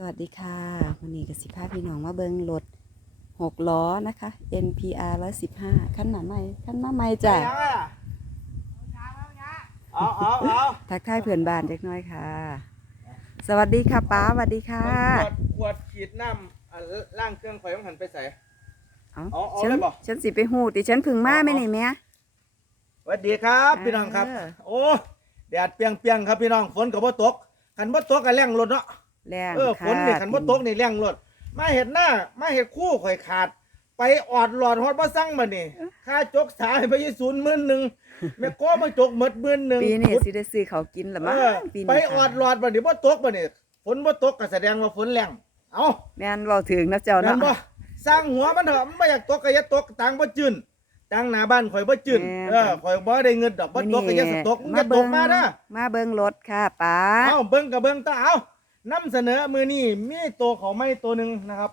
สวัสดีค่ะวันนี้กับสิพาพี่น้องมาเบิงรถหกล้อนะคะ NPR ร้อยสิบห้าขั้นหนาไม่ขั้นหน้าไม่จ้ะเอาเอาเอาทักทายเพื่อนบ้านเล็กน้อยค่ะ สวัสดีค่ะป้าสวัสดีค่ะขวดขวดขีดน้ำอะล่างเครื่องไฟต้องหันไปใส่ เอาเอาเอาฉันเลยบ่ ฉันสิไปหูดิฉันพึ่งมาเอาไม่หนแม่ สวัสดีครับพี่น้องครับโอ้แดดเปรียงเปียงๆครับพี่น้องฝนกับบ่ตกขันบ่ตกก็แรงรถเนาะ แรงเออฝนนี่ค่ะขันบ่ตกนี่แรงรถมาเห็ดหน้ามาเห็ดคู่ข่อยขาด ไปออดหลอดฮอดบ่สั่งมานี่ค่าจกสายไปยี่ศูนย์หมื่นหนึ่งแม่ก็มาจกหมดหมื่นหนึ่งปีนี้สิได้ซื้อเขาวกินละมั้งเออปีนี้ไปค่ะออดหลอดบัดนี้บ่ตกบัดนี้ฝนบ่ตกก็แสดงว่าฝนแรงเอ้าแม่นเว้าถึงนะเจ้านั่เนาะนบ่สร้างหัวมันเถอะมันบ่อยากตกก็อย่าตกตังบ่จืนตังหน้าบ้านข่อยบ่จืนแม่นเออข่อยบ่ได้เงินดอกบ่ตกก็อย่าสตกมึงอย่าตกมาเด้อมาเบิงรถค่ะป้าเอ้าเบิ่งก็เบิ่งตาเอ้า นำเสนอมื้อนี้มีตัวเขาไม่ตัวหนึงนะครับ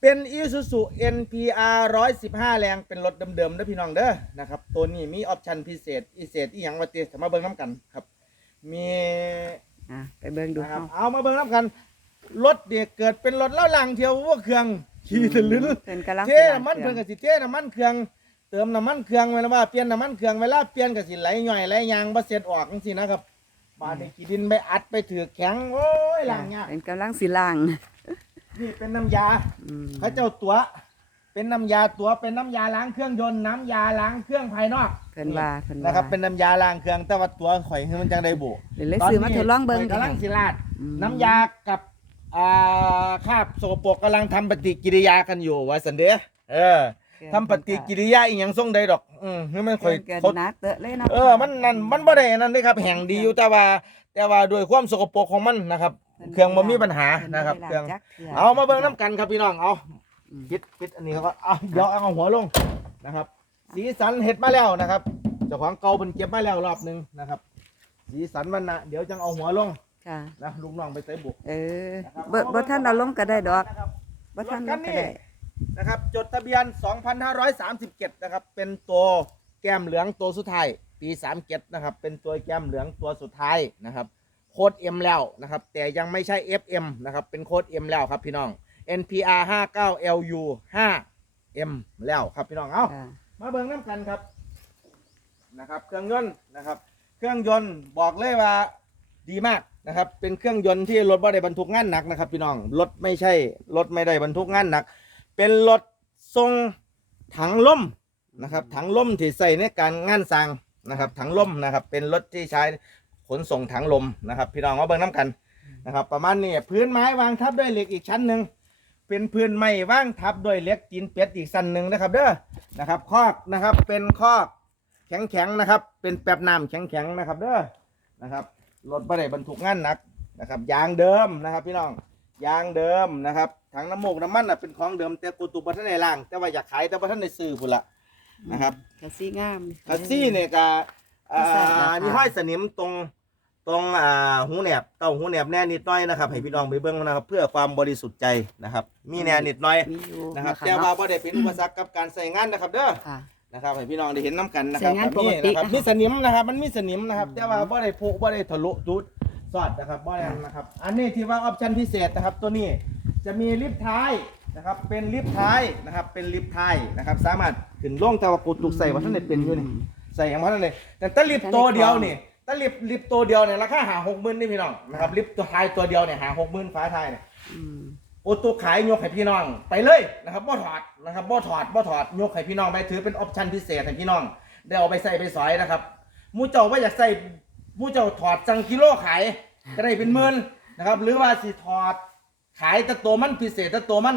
เป็น Isuzu NPR 115 แรงเป็นรถเดิมๆนะพี่น้องเด้อนะครับ ตัวนี้มีออปชั่นพิเศษพิเศษอีหยังว่าติถ้ามาเบิ่งนํกันครับ มีอะไปเบิงดูนะครับเฮาเอามาเบิ่งนํกันรถเนี่ยเกิดเป็นรถเล่าลังเที่ยวว่าเครื่องขี่ทะลึ่ง เพิ่นกำลังเทสิล้างน้ำมันเครื่เพิ่อนงก็สิเทน้ำมันเครื่องเติมน้ำมันเครื่องเวลาว่าเปลี่ยนน้ำมันเครื่องเวลาเปลี่ยนก็สิไหลย่อยไหลยางบ่เสร็จออกจังซี่นะครับ บาดนี้ขี้ดินไปอัดไปถือแข็งโอ้ยล้างยากเป็นกำลังสิล้างนี่เป็นน้ำยาอืมเขาเจ้าตัว เป็นน้ำยาตัวเป็นน้ำยาล้างเครื่องยนต์น้ำยาล้างเครื่องภายนอกเพิ่นว่าเพิ่นว่านะครับเป็นน้ำยาล้างเครื่องแต่ว่าตัวข่อยคือมันจังได้บุเดี๋ยวเลยซื้อมาทดลองเบิ่งข่ยกำลังสิลาดอืมน้ำยากับอ่าคราบโสกปรกกำลังทำปฏิกิริยากันอยู่ว่าสันเดะเออ ทำปฏิกิริยาอีหยังส่งได้ดอก อืมนี่มันเกิค่อยนเกินเขานักเตอะเลยเนาะเออมันนั่นมันบ่ได้อันนั่นเด้ครับแห่งดีอยู่แต่ว่าแต่ว่าด้วยความสกปรกของมันนะครับ เครื่องบ่มีปัญหานะครับ เครื่องเอามาเบิ่งน้ำกันครับพี่น้องเอาปิดปิดอันนี้เขาก็เอาเดี๋ยวเอาหัวลงนะครับ สีสันเห็ดมาแล้วนะครับเจ้าของเก่าเป็นเก็บมาแล้วรอบหนึงนะครับ สีสันมันนะเดี๋ยวจังเอาหัวลงค่ะนะลูกน้องไปใส่บุกเออบ่บ่ท่านเอาลงก็ได้ดอกนะครับบ่ท่านลงก็ได้ นะครับ จดทะเบียน 2537 นะครับ เป็นตัวแก้มเหลืองตัวสุดท้าย ปี 37 นะครับ เป็นตัวแก้มเหลืองตัวสุดท้ายนะครับ โค้ด M แล้วนะครับ แต่ยังไม่ใช่ FM นะครับ เป็นโค้ด M แล้วครับพี่น้อง NPR 59LU 5M แล้วครับพี่น้อง เอ้าค่ะมาเบิ่งน้ำกันครับ นะครับ เครื่องยนต์นะครับ เครื่องยนต์บอกเลยว่าดีมากนะครับ เป็นเครื่องยนต์ที่รถบ่ได้บรรทุกงานหนักนะครับ พี่น้อง รถไม่ใช่ รถไม่ได้บรรทุกงานหนัก เป็นรถทรงถังล่มนะครับถังล่มที่ใส่ในการงานสร้างนะครับถังล่มนะครับเป็นรถที่ใช้ขนส่งถังลมนะครับ พี่น้องมาเบิ่งน้ำกันนะครับ ประมาณนี้พื้นไม้วางทับด้วยเหล็กอีกชั้นหนึ่งเป็นพื้นไม้วางทับด้วยเหล็กจีนเป็ดอีกชั้นหนึ่งนะครับเด้อนะครับคอกนะครับเป็นคอกแข็งๆนะครับ เป็นแป๊บน้ำแข็งๆนะครับเด้อนะครับรถบ่ได้บรรทุกงานหนักนะครับยางเดิมนะครับ พี่น้อง ยางเดิมนะครับถังน้ำมูกน้ำมันน่ะเป็นของเดิมแต่กูตุบัทันในล่าง แต่ว่าอยากขายแต่บัทันในซื้อพุ่นละนะครับกะซี่งามคัสซี่เนี่ยก็อ่ที่ใส่ราาคามีห้อยสนิมตรงตรงอ่าหูแหนบเต้าหูแหนบแน่นิดหน้อยนะครับให้พี่น้องไปเบิ่งนะครับ เพื่อความบริสุทธิ์ใจนะครับ มีแน่นิดหน้อยมีอยู่นะครับนะคะแต่ว่าเนาะบ่ได้เป็นอุปสรรคกับการใส่งานนะครับเด้อค่ะนะครับให้พี่น้องได้เห็นน้ำกันนะครับใส่งานแบบนี้ปกตินะครับนะคะมีสนิมนะครับ มันมีสนิมนะครับ แต่ว่าบ่ได้ผุบ่ได้ทะลุจุด สอดนะครับบ่ได้นะครับ อันนี้ที่ว่าออปชั่นพิเศษนะครับ ตัวนี้จะมีลิฟต์ท้ายนะครับ เป็นลิฟต์ท้ายนะครับ เป็นลิฟต์ท้ายนะครับ สามารถขึ้นลงแต่ว่ากูตุกใส่ว่าท่านได้เป็นอยู่นี่ใส่อย่างว่าท่านเลยแต่ถ้าลิฟต์ตัวเดียวนี่ถ้าลิฟต์ลิฟต์ตัวเดียวเนี่ยราคาหาหกหมื่นนี่พี่น้องนะครับลิฟต์ตัวท้ายตัวเดียวเนี่ยหาหกหมื่นฟ้าท้ายเนี่ยโอตัวขายยกให้พี่น้องไปเลยนะครับบ่ถอดนะครับบ่ถอดบ่ถอดยกให้พี่น้องไปถือเป็นออปชั่นพิเศษให้พี่น้องได้เอาไปใส่ไปสอยนะครับมูเจ้าว่าอยากใส่ หมูเจ้าถอดจังกิโลขายก็ได้เป็นหมื่นนะครับ หรือว่าสิถอดขายแต่ตัวมันพิเศษแต่ตัวมัน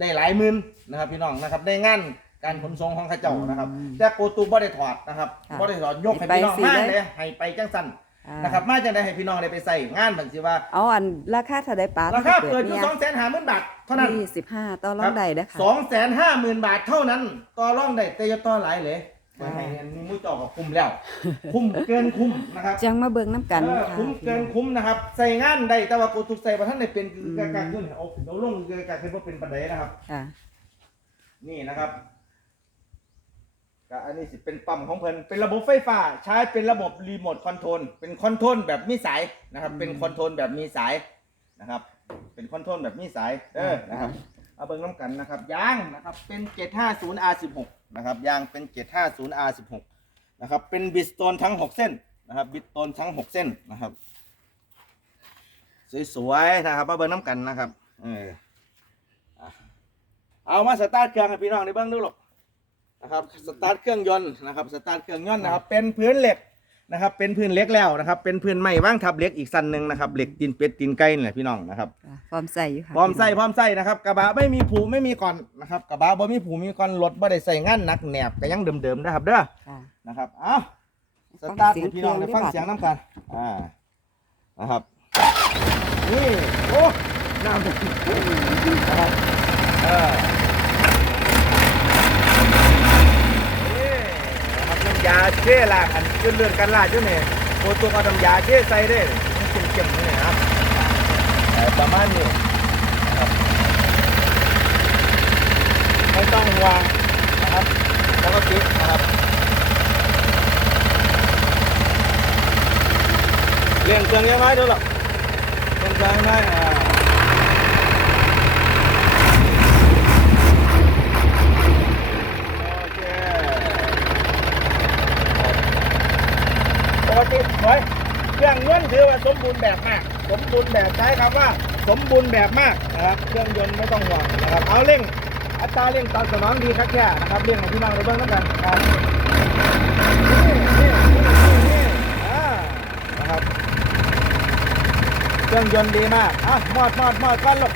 ได้หลายหมื่นนะครับพี่น้องนะครับได้งานการขนส่งของเข้าเจ้านะครับ แต่โกตูบ่ได้ถอดนะครับบ่ได้ถอดยกให้พี่น้องมาเลยให้ไปจังสั่นอ่านะครับมาจังได้ให้พี่น้องได้ไปใส่งานเหมือนสิว่าเอาอันราคาเท่าใดป้าราคาเปิดอเนี่ยู่ยสองแสนห้าหมื่นบาทเท่านั้น ยี่สิบห้าต่อรองใดเด้อค่ะสองแสนห้าหมื่นบาทเท่านั้น ต่อร่องได้แต่อยาต่อหลายเลย ค่ะให้เงินมีมุ้ยจ่อกับคุ้มแล้ว คุ้มเกินคุ้มนะครับจังมาเบิ่งน้ำกันเออค่ะคุ้มเกินคุ้มนะครับ ใส่งานได้แต่ว่ากูถูกใส่ประท่านในเป็นคืออืมการการขึ้นเอาขึ้นเอาลงคือการขึ้นว่าเป็นปัญหานะครับ ค่ะ นี่นะครับก็อันนี้สิเป็นปั๊มของเพิ่นเป็นระบบไฟฟ้า ใช้เป็นระบบรีโมทคอนโทรลเป็นคอนโทรลแบบมีสายนะครับ เป็นคอนโทรลแบบมีสายนะครับ เป็นคอนโทรลแบบมีสายเออนะครับเอาเบิ้งน้ำกันนะครับยางนะครับเป็น 750 R16 นะครับยางเป็น 750 R16 นะครับเป็นบิสโตนทั้ง 6 เส้นนะครับบิสโตนทั้ง 6 เส้นนะครับ สวยๆนะครับมาเบิ้งน้ำกันนะครับเออเอามาสตาร์ทเครื่องให้พี่น้องได้เบิ้งดูหรอกนะครับสตาร์ทเครื่องยนต์นะครับสตาร์ทเครื่องยนต์นะครับเป็นพื้นเหล็ก นะครับเป็นพื้นเหล็กแล้วนะครับ เป็นพื้นไม้ว่างทับเหล็กอีกสันหนึ่งนะครับเหล็กตีนเป็ดตีนไก่นี่แหละพี่น้องนะครับค่ะพร้อมใส่อยู่ค่ะพร้อมใส่พร้อมใส่นะครับกระบะไม่มีผูไม่มีก่อนนะครับกระบะบ่มีผูมีก่อนรถบ่ได้ใส่งานหนักแหนบก็ยังเดิมๆนะครับเด้อค่ะนะครับเอาสตาร์ทให้พี่น้องได้ฟังเสียงน้ำกันอ่านะครับนี่โอ้น้ำนะครับเออนี่นะครับน้ำ ยาเช่ล่างอันขึ้นเลื่อนกันลาดจุเนี่ยโคตัวเอาน้ำยาเช่ใส่เด้มันเข้มๆนี่นะครับเอ่อประมาณนี้นะครับไม่ต้องห่วงนะครับปกตินะครับเลี้ยงเครื่องยังไงดูหรอกเลี้ยงเครื่องยังไงอ่า โอเค ปกติสวยเครื่องยนต์ถือว่าสมบูรณ์แบบมาก สมบูรณ์แบบใช้คำว่า สมบูรณ์แบบมากนะครับเครื่องยนต์ไม่ต้องห่วงนะครับเอาเร่งอัตราเร่งตอบสนองดีครับแค่นะครับเร่งของพี่น้องไปเบ้งแล้วกันครับนี่นี่นี่นี่อ่านะครับเครื่องยนต์ดีมากอะมอดมอดมอดก้อนลูก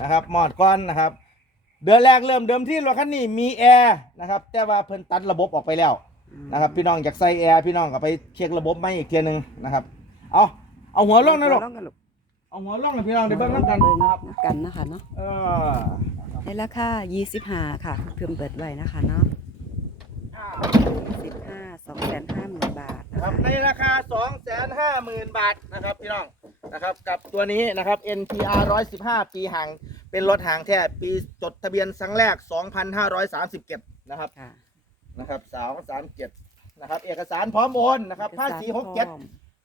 นะครับมอดก้อนนะครับ เดือนแรกเริ่มเดิมที่รถคันนี้มีแอร์นะครับแต่ว่าเพิ่นตัดระบบออกไปแล้ว นะครับ พี่น้องอยากใส่แอร์พี่น้องก็ไปเช็คระบบใหม่อีกเทียหนึงนะครับเอาเอาหัวลงนะลูกลงกันลูกเอาหัวลงนะพี่น้องเดี๋ยวเบิ่งน้ำกันเบิ่งนะครับน้ำกันนะคะเนาะเออในราคา25ค่ะเพิ่มเปิดไว้นะคะเนาะ15 250,000 บาทนะครัคะบในราคา 250,000 บาทนะครับพี่น้องนะครับกับตัวนี้นะครับ NPR 115 ปีห่างเป็นรถห่างแท้ปีจดทะเบียนครั้งแรก 2537 นะครับ ค่ะ นะครับสาวสามเจ็ดนะครับ เอกสารพร้อมโอนนะครับภาษีหกเจ็ด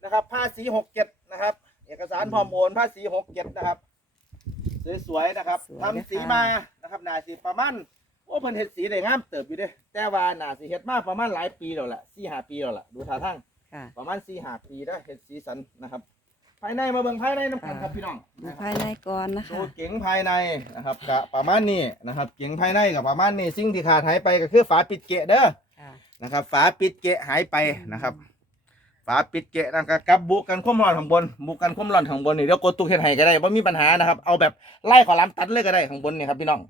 นะครับภาษีหกเจ็ดนะครับ เอกสารพร้อมโอนภาษีหกเจ็ดนะครับสวยๆนะครับสวยทำสีมานะครับหนาสีประมาณโอ้เพิ่นเฮ็ดสีได้งามเติบอยู่เด้แต่ว่าหนาสีเฮ็ดมาประมาณหลายปีแล้วแหละสี่ห้าปีแล้วล่ะดูท่าทางค่ะประมาณสี่ห้าปีได้วเฮ็ดสีสันนะครับ ภายในมาเบิ่งภายในน้ำกันครับพี่น้องดูนะครับภายในก่อนนะดูคะเก๋งภายในนะครับกะประมาณนี้นะครับ เก๋งภายในกับประมาณนี้สิ่งที่ขาดหายไปก็คือฝาปิดเกะเด้อค่ะ นะครับ ฝาปิดเกะหายไปนะครับ ฝาปิดเกะนะครับกับบุกันความร้อนข้างบนบุกันความร้อนข้างบนนี่เดี๋ยวกดตุกเห็ดให้ก็ได้ว่ามีปัญหานะครับ เอาแบบไล่ขอล้ำตัดเลยก็ได้ข้างบนนี่ครับพี่น้อง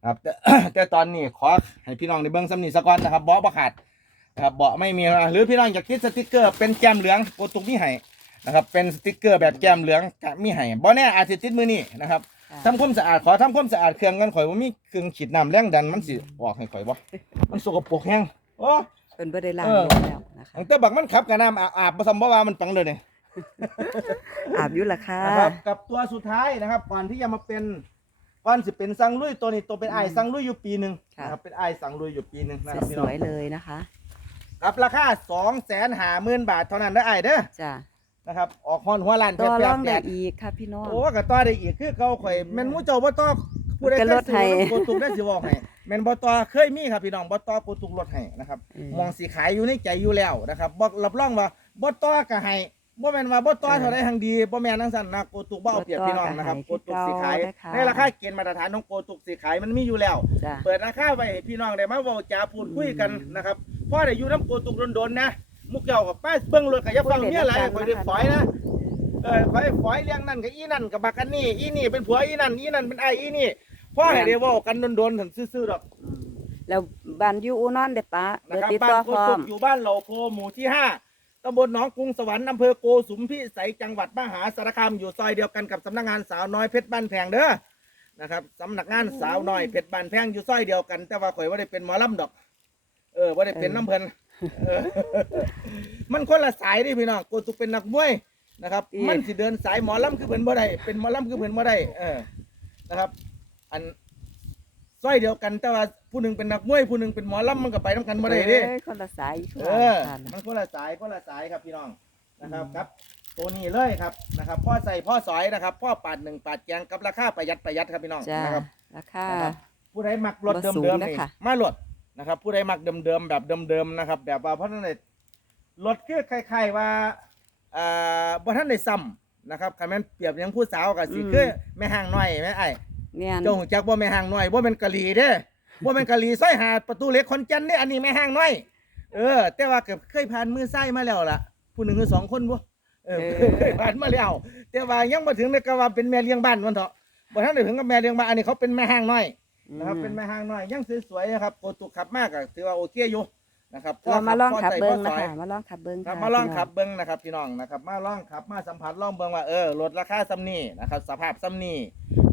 นะครับแต่ แต่ตอนนี้ขอให้พี่น้องในเบื้องซ้ำนี่สะก่อนนะครับเบาะประขาดนะครับเบาะไม่มีหรือพี่น้องอยากคิดสติกเกอร์เป็นแก้มเหลืองกดตุกนี่ให้ นะครับ เป็นสติกเกอร์แบบแก้มเหลืองกะมีให้บ่แน่อาจจะติดมือนี่นะครับค่ะทำความสะอาดขอทำความสะอาดเครื่องกันข่อยว่ามีเครื่องฉีดน้ำแรงดันมันสิออกให้ข่อยบ่มันสกปรกแห้งโอ้เป็นบ่ได้ล้างเออรถแล้วนะคะตั้งแต่บักมันขับกับน้ำอาอาบผสมบ่ว่ามันปังเลยเนี่ยอาบอยู่ล่ะค่ะนะครับกับตัวสุดท้ายนะครับก่อนที่จะมาเป็นก่อนสิเป็นสังลุยตัวนี้ตัวเป็นไอ้ายสังลุยอยู่ปีหนึ่งนะครับเป็นไอ้ายสังลุยอยู่ปีหนึ่งนะครับพี่สน้องวยๆเลยนะคะกับราคาสองแสนหาหมื่นบาทเท่านั้นเด้อไอ้ายเด้อจ้ะ นะครับ ออกฮอนหัวล้านตัวแปร่ดองแปได้ดอีกค่ะพี่น้อง โอ้ก็ต่อได้อีกคือเก่าข่อยแม่นหมูเจ้าบ่ต่อผู้ใดก็เคลยดซื้ให้อโกตุกได้สิบอกให้แม่นบ่ต่อเคยมีครับพี่น้องบ่ต่อโกตุกลดให้นะครับ เออมองสีขายอยู่ในใจอยู่แล้วนะครับบ่รับรองว่าบ่ต่อก็ให้บ่แม่นว่าบ่ต่อเออเท่าใดหังดีบ่แม่นจังซั่นนะโกตุกบ่เอาเปรียบพี่น้องนะครับบ่โกต่อก็ให้ตุกสีขายคือเก่านะคะในราคาเกณฑ์มาตรฐานของโกตุกสีขายมันมีอยู่แล้ว จ้ะ เปิดราคาไว้ให้พี่น้องได้มาเว้าจาพูดคุยกันนะครับพอได้อยู่น้ำโกตุกโดนๆนะ มุกเจ้ากับป้าเบิ่งรถก็อย่าฟังเมียหลายข่อยได้ฝอยนะเออข่อยฝอยเลี้ยงนั่นกับอีนั่นกับบักกันนี่อีนี่เป็นผัวอีนั่นอีนั่นเป็นไอ้อีนี่พ่อให้ได้เว้ากันโดนๆถึงซื่อๆดอกอืมแล้วบ้านอยู่อูนอนเด้อป้าเดี๋นะยวครับติดบ้าต่อนโกพร้อตุมกอยู่บ้านเหล่าโพหมู่ที่ห้าตำบลหนองกรุงสวรรค์อำเภอโกสุมพิสัยจังหวัดมหาสารคามอยู่ซอยเดียวกันกับสำนักงานสาวน้อยเพชรบ้านแพงเด้อนะครับสำนักงานสาวน้อยเพชรบ้านแพงอยู่ซอยเดียวกัน แต่ว่าข่อยว่าได้เป็นหมอลำดอก เออว่าได้เป็นน้ำเพลินเออมันคนละสายดิพี่น้องโกตุกเป็นนักมวยนะครับอีมันสิเดินสายหมอลำคือเพิ่นบ่ได้เป็นหมอลำคือเพิ่นบ่ได้เออนะครับ อันซอยเดียวกันแต่ว่าผู้หนึ่งเป็นนักมวยผู้หนึ่งเป็นหมอลำมันก็ไปน้ำกันบ่ได้เดิเอ้ยคนละสายเออค่ะมันคนละสายคนละสายครับพี่น้องนะครับครับ ตัวนี้เลยครับนะครับ พ่อใส่พ่อสอยนะครับ พ่อปาดหนึ่งปาดแกงกับราคาประหยัดประหยัดครับพี่น้องจ้านะครับ ราคา นะครับ ผู้ใดมักรถบ่สูงเดิมๆนะนี่คะ มาลด นะครับ ผู้ใดมักเดิมๆแบบเดิมๆนะครับ แบบว่าเพราะนั่นเลยรถคือคล้ายๆว่าอ่าบ่ท่านได้ซ้ำนะครับคันแม่นเปรียบอยังผู้สาวก็สิคือแม่ห้างน้อยแม่ไอ้แม่นเจ้าหูจักบ่แม่ห้างน้อยบ่แม่นกะหรี่เด้อบ่แม่นกะหรี่ซอยหาดประตูเหล็กคนจันทน์นี่อันนี้แม่ห้างน้อย เออ แต่ว่าก็เคยผ่านมือไส้มาแล้วล่ะ ผู้หนึ่งหรือสองคนบ่เออเคยผ่านมาแล้ว แต่ว่ายังบ่ถึงเลยก็ว่าเป็นแม่เลี้ยงบ้านมันเถอะบ่ทันได้ถึงกับแม่เลี้ยงบ้านอันนี้เขาเป็นแม่ห้างน้อย นะครับเป็นแม่ห้างน้อยยังสวยๆนะครับโกตุขับมากก็ถือว่าโอเคอยู่นะครับเรามาลองขับพใส่เบิ้งพนะอใส่คะมาลองขับเบิ้งครับค่ะมาลองพี่น้ขับเบิ้งนะครับพี่น้องนะครับ มาลองขับมาสัมผัสลองเบิ้งว่าเออรถราคาซ้ำนี่นะครับสภาพซ้ำนี่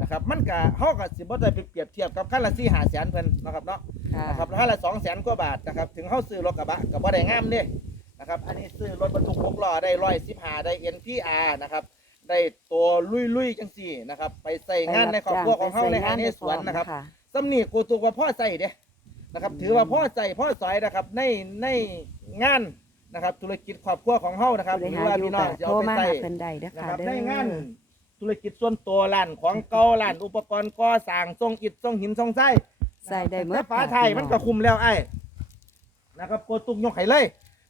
นะครับมันก็เฮาก็สิบ่ได้ไปเปรียบเทียบกับคันละ4 5แสนเพิ่นนะครับเนาะค่ะนะครับคันละ2แสนกว่าบาทนะครับถึงเฮาซื้อรถกระบะก็บ่ได้งามเด้นะครับอันนี้ซื้อรถบรรทุก6ล้อได้115ได้ NPR นะครับได้ตัวลุยๆจังซี่นะครับไปใส่งานในครอบครัวของเฮาในไฮในสวนนะครับ สำนีกูตูว่าพ่อใส่เด้นะครับ ถือว่าพ่อใส่พ่อสอยนะครับ ในในงานนะครับ ธุรกิจครอบครัวของเฮานะครับผู้หใดรือหาว่าอยู่พี่น้องก็จะโทรเอาไปมาใส่หาเพิ่นได้เด้อนะค่ะครับเด้อในงานธุรกิจส่วนตัวร้านของเก่าร้านอุปกรณ์ก่อสร้างทรงอิฐทรงหินทรงไส้ใส่ได้หมดแต่ฝาไทยค่ะมันก็คุมแล้วไอ้นะครับโกตุกยกไห้เลย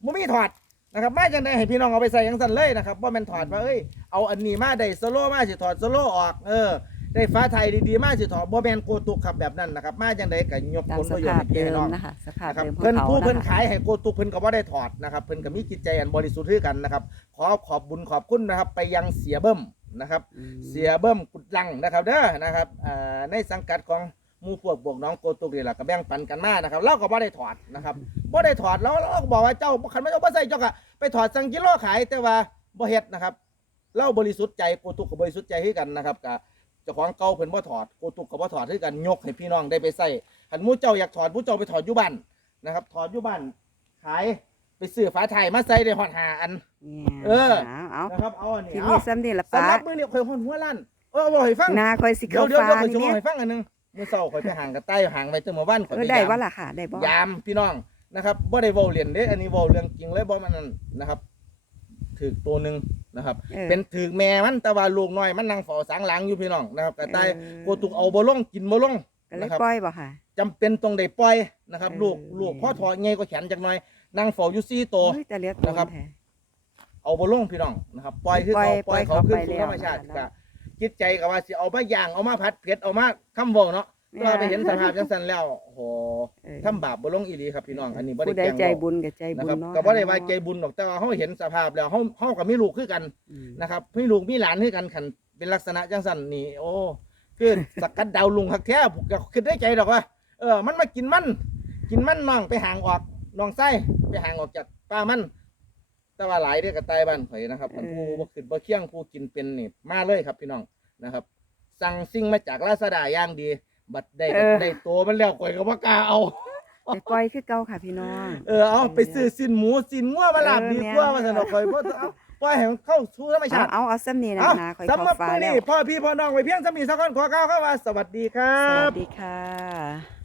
บ่มีถอดนะครับมาจังไดให้พี่น้องเอาไปใส่ยังสั่นเลยนะครับบ่แม่นถอดว่าเอ้ยเอาอันนี้มาได้สโลว์มาสิถอดสโลว์ออกเออ ได้ฟ้าไทยดีๆ มาสิถอดบ่แม่นโกตุกขับแบบนั้นนะครับ มาจังไดก็ยกตาผมลสประโยชภาน์พให้พี่เดิให้น้มอง นะคะสภาพนะครับเดิมของเพิ่นเขาผู้เพิ่นนะคะ ขายให้โกตุกเพิ่นก็บ่ได้ถอดนะครับเพิ่นก็มีจิตใจอันบริสุทธิ์คือกันนะครับ ขอขอบบุญขอบคุณนะครับ ไปยังเสียเบิ้มนะครับอืมเสียเบิ้มกุดลังนะครับเด้อนะครับอ่าในสังกัดของหมู่พวกบวกน้องโกตุกนี่แหละก็แบ่งปันกันมานะครับเราก็บ่ได้ถอดนะครับบ่ได้ถอดแล้วเราก็บอกว่าเจ้าคันไม่เอาบ่ใส่เจ้าก็ไปถอดสังกิโลขายแต่ว่าบ่เฮ็ดนะครับ เราบริสุทธิ์ใจโกตุกก็บริสุทธิ์ใจคือกันนะครับกับ เจ้าของเก่าเพิ่นบ่ถอดโกตุกก็บ่ถอดคือกันยกให้พี่น้องได้ไปใส่คันหมู่เจ้าอยากถอดหมู่เจ้าไปถอดอยู่บ้านนะครับ ถอดอยู่บ้านขายไปซื้อฝาไทยมาใส่ได้ฮอดห้าอันเนี่ยเออ เอาเอานะครับเอาอันนี้ที่เอานี่ซ้ำนี่ละสำป้าหรับมือเนี่ยข่อยคนหัวลั่นเออบอกให้ฟังนาคอยสิเดี๋ยเข้าวเดี๋ยวฟ้าเดี๋ยวข่อยจะนี่บอกเนี่ยให้ฟังอันหนึงมือเศร้าข่อยไปห่างกับใต้ห่างไปจนหมู่บ้านข่อยเอไปอได้ยาม ว่าล่ะค่ะ ได้บ่ ยามพี่น้องนะครับบ่ได้เว้าเรียนเด้อันนี้เว้าเรื่องจริงเลยบ่มันนั่นนะครับถือตัวหนึง นะครับออ เป็นถือแม่มันแต่ว่าลูกน้อยมันนั่งเฝ้าสังหลังอยู่พี่น้องนะครับแต่ใต้เออโกตุกเอาบ่ลงกินบ่ลง ก็เลยนะครับ ปล่อยบ่ค่ะ จำเป็นต้องได้ปล่อยนะครับ เออ ลูกลูกพ่อถอดใหญ่กว่าแขนจักหน่อยนั่งเฝ้าอยู่ซี่ตัวเฮ้ยแต่เลือกนะครับ แท้ เอาบ่ลงพี่น้องนะครับปล่อยคือปล่เขาอยปล่อยเขาปล่ขึ้อนยสู่เขาธรรมชาติไปแล้วก็คิดใจกับว่าสิเอามาย่างเอามาผัดเผ็ดเอามาคำเว้าเนาะแม่ เราไปเห็นสภาพจังซั่นแล้วโอ้โหเออทำบาปบ่ลงอีหลีครับพี่น้องอันนี้บ่ได้ผู้ใดแกล้งใจเว้า บุญกับใจนะบุคญรับเนาะก็บ่ได้ว่าใจบุญหรอกแต่ว่าเฮาเห็นสภาพแล้วเฮาเฮาก็มีลูกคือกันอืม นะครับมีลูกมีหลานคือกันคันเป็นลักษณะจังซั่นนี่โอ้คือสกัดดาวลุงคักแท้ผมก็คิดได้ใจดอกว่าเออมันมากินมัน กินมันน้องไปห่างออกน้องไส้ไปห่างออกจากป้ามัน แต่ว่าหลายเด้อกระต่ายบ้านข่อยนะครับคันผู้บ่ขึ้นบ่เคียงผู้กินเป็นนี่มาเลยครับพี่น้องนะครับ สั่งสิ่งมาจากลาซาด้าอย่างดี บัดได้เออ ได้ตัวมันแล้วข่อยก็บ่กล้าเอา ไปปล่อยคือเก่าค่ะพี่น้อง เออเอาไปซื้อสินหมูสินงัวมาลาบเออดีกว่าแม่นมาสนอกข่อยเพราะเอาปล่อยให้มันเข้าสู่ธรรมเอาชาติ เอาเอาซ้ำนี่นะเอานาคอยสำเข้าหรับฟ้ามื้อแล้นี้ว พ่อพี่พ่อน้องไปเพียงสมีสักคนขอกล่าวเข้ามาสวัสดีครัสวับ สดีค่ะ